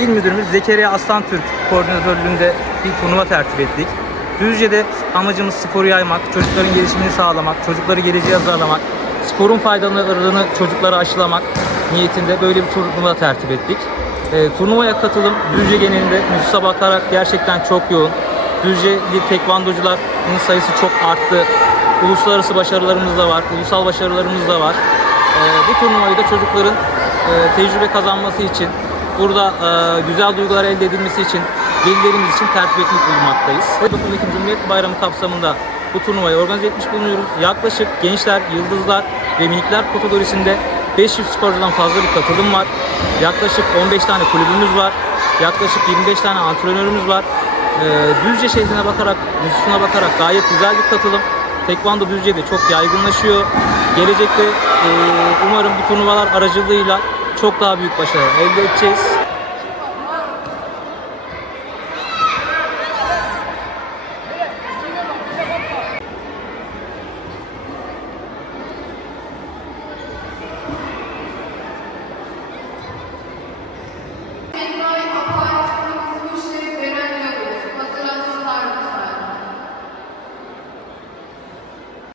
İl Müdürümüz Zekeriya Aslan Türk koordinatörlüğünde bir turnuva tertip ettik. Düzce'de amacımız sporu yaymak, çocukların gelişimini sağlamak, çocukları geleceğe hazırlamak, sporun faydalarını çocuklara aşılamak niyetinde böyle bir turnuva tertip ettik. E, turnuvaya katılım Düzce genelinde müsabakalar gerçekten çok yoğun. Düzce'li tekvandocuların sayısı çok arttı. Uluslararası başarılarımız da var, ulusal başarılarımız da var. E, bu turnuvayı da çocukların e, tecrübe kazanması için, burada e, güzel duygular elde edilmesi için, velilerimiz için tertip etmek bulunmaktayız. 19 Ekim Cumhuriyet Bayramı kapsamında bu turnuvayı organize etmiş bulunuyoruz. Yaklaşık gençler, yıldızlar ve minikler kategorisinde 500 sporcudan fazla bir katılım var. Yaklaşık 15 tane kulübümüz var. Yaklaşık 25 tane antrenörümüz var. Ee, Düzce şehrine bakarak, nüfusuna bakarak gayet güzel bir katılım. Tekvando Düzce'de çok yaygınlaşıyor. Gelecekte e, umarım bu turnuvalar aracılığıyla çok daha büyük başarı elde edeceğiz.